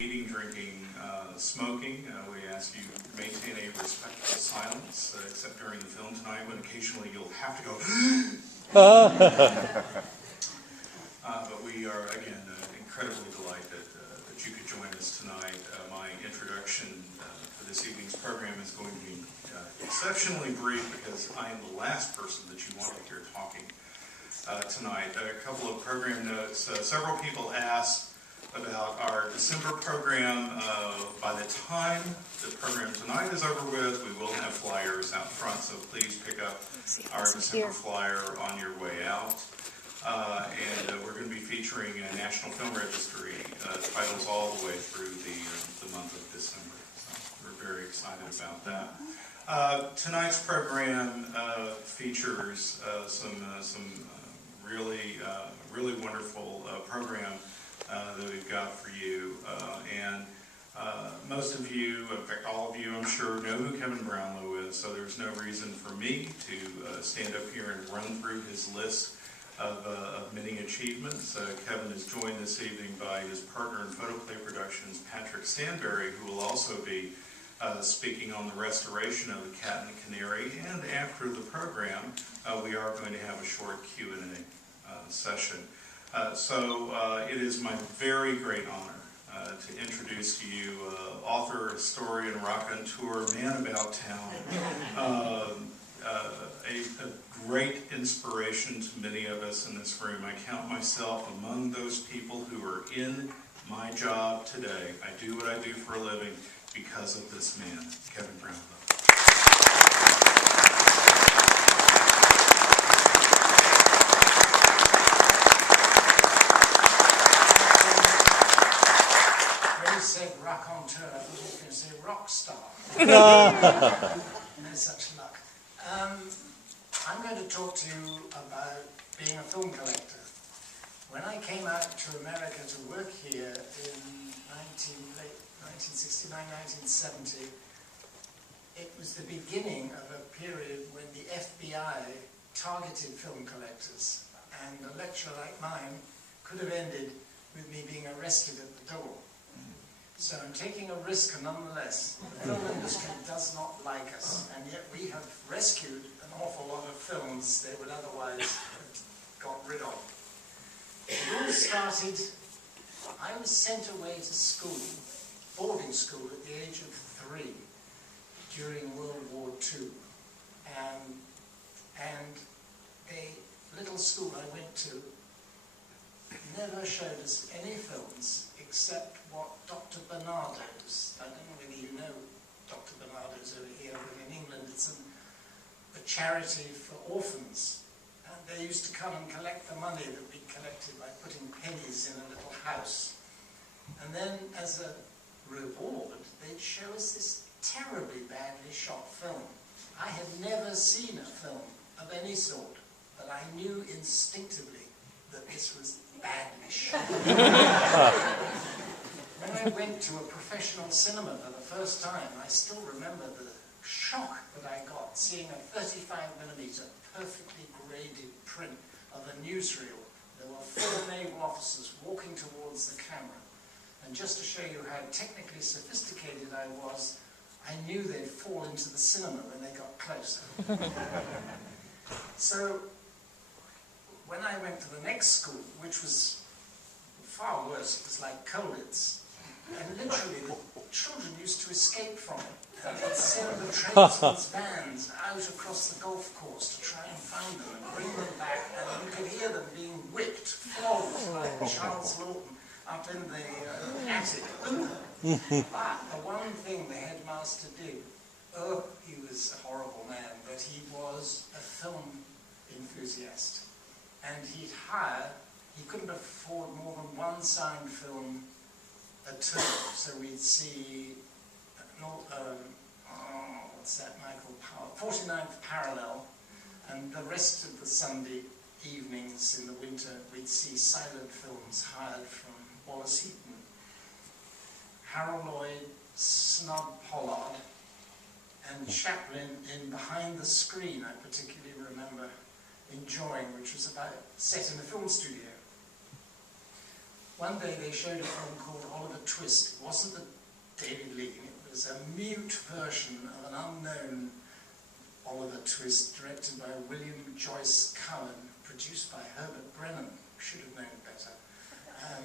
Eating, drinking, smoking. We ask you to maintain a respectful silence, except during the film tonight, when occasionally you'll have to go. But we are, again, incredibly delighted that you could join us tonight. My introduction for this evening's program is going to be exceptionally brief because I am the last person that you want to hear talking tonight. A couple of program notes. Several people asked about our December program. By the time the program tonight is over with, we will have flyers out front, so please pick up our December flyer on your way out. And we're going to be featuring a National Film Registry titles all the way through the month of December. So we're very excited about that. Tonight's program features some really wonderful program that we've got for you, and most of you, in fact all of you I'm sure, know who Kevin Brownlow is, so there's no reason for me to stand up here and run through his list of many achievements. Kevin is joined this evening by his partner in photoplay productions, Patrick Stanberry, who will also be speaking on the restoration of The Cat and the Canary, and after the program we are going to have a short Q&A session. So it is my very great honor to introduce to you author, historian, raconteur, man about town, a great inspiration to many of us in this room. I count myself among those people who are in my job today. I do what I do for a living because of this man, Kevin Brownlow. Said raconteur, I was going to say rock star. No such luck. I'm going to talk to you about being a film collector. When I came out to America to work here in late 1969, 1970, it was the beginning of a period when the FBI targeted film collectors, and a lecture like mine could have ended with me being arrested at the door. So I'm taking a risk nonetheless. The film industry does not like us, and yet we have rescued an awful lot of films they would otherwise have got rid of. It all started, I was sent away to school, boarding school at the age of 3 during World War II. And the little school I went to never showed us any films except what Dr. Bernardo's. I don't know whether you know Dr. Bernardo's over here, but in England it's a charity for orphans. And they used to come and collect the money that we collected by putting pennies in a little house. And then as a reward, they'd show us this terribly badly shot film. I had never seen a film of any sort, but I knew instinctively that this was badly shot. When I went to a professional cinema for the first time, I still remember the shock that I got seeing a 35mm perfectly graded print of a newsreel. There were 4 naval officers walking towards the camera. And just to show you how technically sophisticated I was, I knew they'd fall into the cinema when they got closer. So when I went to the next school, which was far worse, it was like Colwitz, and literally the children used to escape from it. And they'd send the tradesmen's vans out across the golf course to try and find them and bring them back, and you could hear them being whipped forward like Charles Lawton up in the attic. But the one thing the headmaster did, he was a horrible man, but he was a film enthusiast. And he'd hire, he couldn't afford more than one sound film a term, so we'd see, what's that, Michael Powell, 49th Parallel, and the rest of the Sunday evenings in the winter we'd see silent films hired from Wallace Eaton, Harold Lloyd, Snod Pollard, and Chaplin in Behind the Screen, I particularly remember enjoying, which was about set in a film studio. one day they showed a film called Oliver Twist. It wasn't the David Lean, it was a mute version of an unknown Oliver Twist, directed by William Joyce Cowan, produced by Herbert Brennan. Should have known better.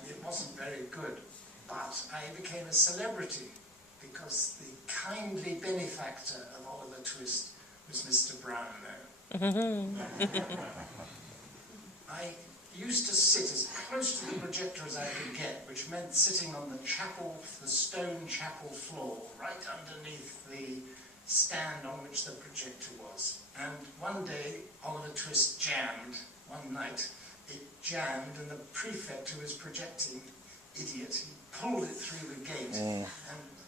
It wasn't very good, but I became a celebrity because the kindly benefactor of Oliver Twist was Mr. Brownlow. I used to sit as close to the projector as I could get, which meant sitting on the stone chapel floor, right underneath the stand on which the projector was. And one day, Oliver Twist jammed. One night, it jammed, and the prefect who was projecting, idiot, he pulled it through the gate, and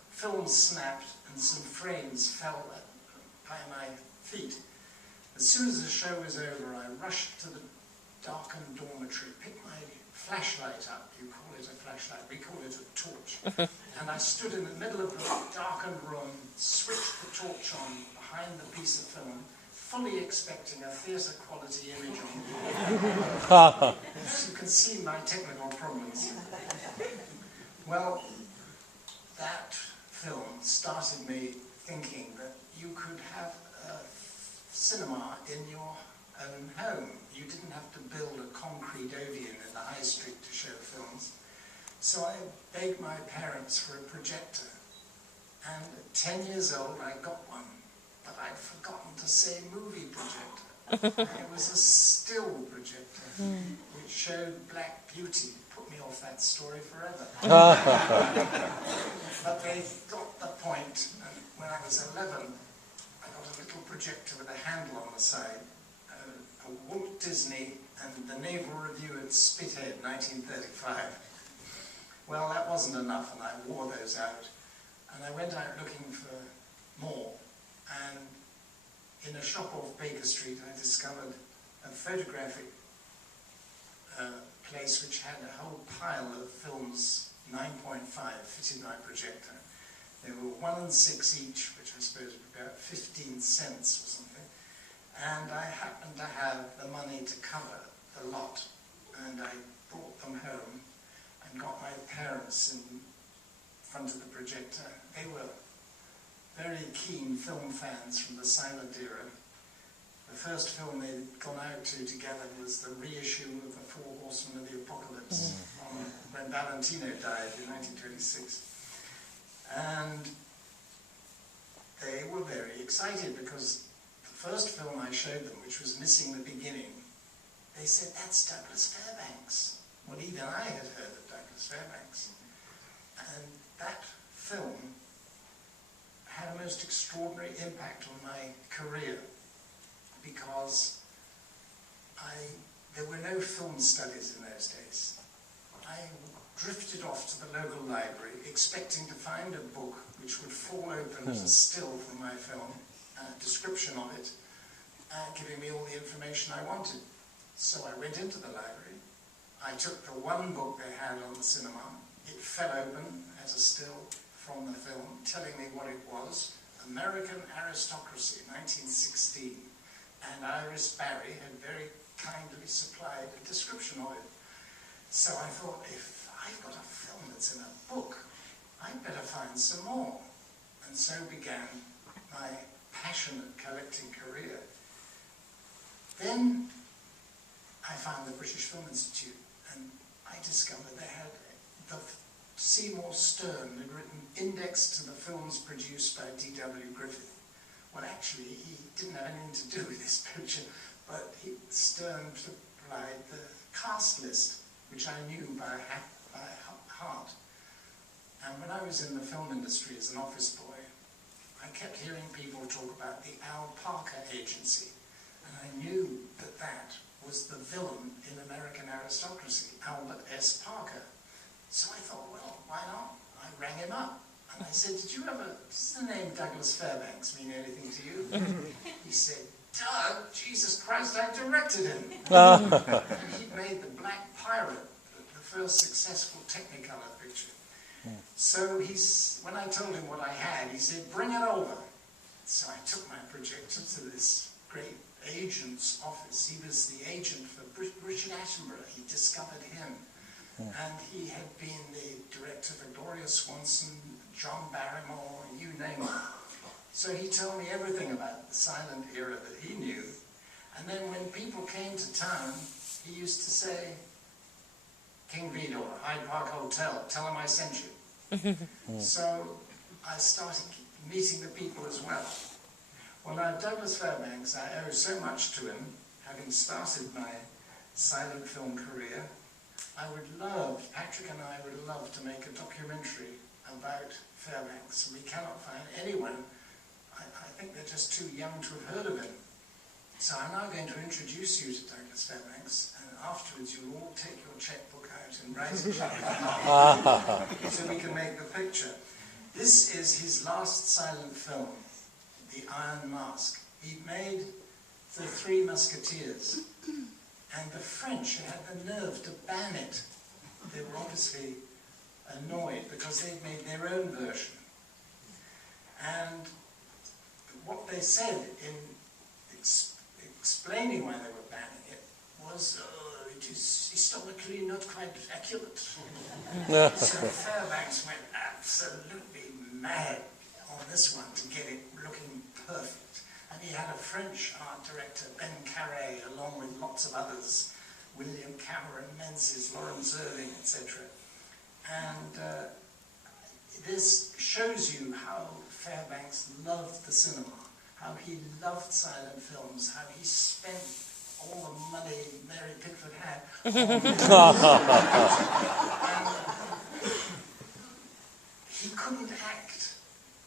film snapped, and some frames fell by my feet. As soon as the show was over, I rushed to the darkened dormitory, picked my flashlight up. You call it a flashlight, we call it a torch. And I stood in the middle of the darkened room, switched the torch on behind the piece of film, fully expecting a theatre quality image on the wall. You can see my technical problems. Well, that film started me thinking that you could have a cinema in your own home. You didn't have to build a concrete Odeon in the high street to show films. So I begged my parents for a projector. And at 10 years old, I got one. But I'd forgotten to say movie projector. It was a still projector, which showed Black Beauty. Put me off that story forever. But they got the point. And when I was 11, I got a little projector with a handle on the side. A Walt Disney and the Naval Review at Spithead, 1935. Well, that wasn't enough, and I wore those out. And I went out looking for more. And in a shop off Baker Street, I discovered a photographic place which had a whole pile of films, 9.5, fitted my projector. They were 1 and 6 each, which I suppose was about 15 cents or something. And I happened to have the money to cover the lot. And I brought them home and got my parents in front of the projector. They were very keen film fans from the silent era. The first film they'd gone out to together was the reissue of The Four Horsemen of the Apocalypse when Valentino died in 1926. And they were very excited because the first film I showed them, which was missing the beginning, they said, "That's Douglas Fairbanks." Well, even I had heard of Douglas Fairbanks. And that film had a most extraordinary impact on my career because there were no film studies in those days. I drifted off to the local library expecting to find a book which would fall open as a still from my film, a description of it, giving me all the information I wanted. So I went into the library, I took the one book they had on the cinema, it fell open as a still from the film, telling me what it was, American Aristocracy, 1916. And Iris Barry had very kindly supplied a description of it. So I thought, if I've got a film that's in a book, I'd better find some more. And so began my passionate collecting career. Then I found the British Film Institute, and I discovered they had the Seymour Stern had written Index to the Films Produced by D.W. Griffith. Well, actually, he didn't have anything to do with this picture, but Stern supplied the cast list, which I knew by heart. And when I was in the film industry as an office boy, I kept hearing people talk about the Al Parker Agency, and I knew that that was the villain in American Aristocracy, Albert S. Parker. So I thought, well, why not? I rang him up and I said, does the name Douglas Fairbanks mean anything to you? He said, Doug, Jesus Christ, I directed him. And he'd made The Black Pirate, the first successful Technicolor picture. So when I told him what I had, he said, bring it over. So I took my projector to this great agent's office. He was the agent for Richard Attenborough. He discovered him. and he had been the director for Gloria Swanson, John Barrymore, you name it. So he told me everything about the silent era that he knew. And then when people came to town, he used to say, King Vidor, Hyde Park Hotel, tell him I sent you. So I started meeting the people as well. Well, now Douglas Fairbanks, I owe so much to him, having started my silent film career. I would love, Patrick and I would love to make a documentary about Fairbanks. We cannot find anyone, I think they're just too young to have heard of him. So I'm now going to introduce you to Douglas Fairbanks, and afterwards you'll all take your checkbook out and write a check so we can make the picture. This is his last silent film, The Iron Mask. He made The Three Musketeers, and the French had the nerve to ban it. They were obviously annoyed because they'd made their own version. And what they said in explaining why they were banning it was, it is historically not quite accurate. So Fairbanks went absolutely mad on this one to get it looking perfect. And he had a French art director, Ben Carré, along with lots of others, William Cameron, Menzies, Lawrence Irving, etc. And this shows you how Fairbanks loved the cinema, how he loved silent films, how he spent all the money Mary Pickford had and he couldn't act,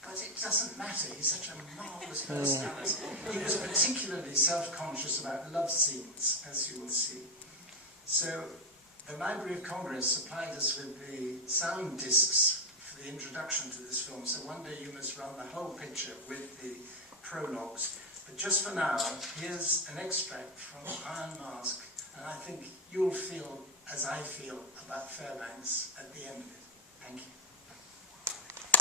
but it doesn't matter, he's such a marvellous personality. He was particularly self-conscious about love scenes, as you will see. So the Library of Congress supplied us with the sound discs for the introduction to this film, so one day you must run the whole picture with the prologues. But just for now, here's an extract from Iron Mask, and I think you'll feel as I feel about Fairbanks at the end of it. Thank you.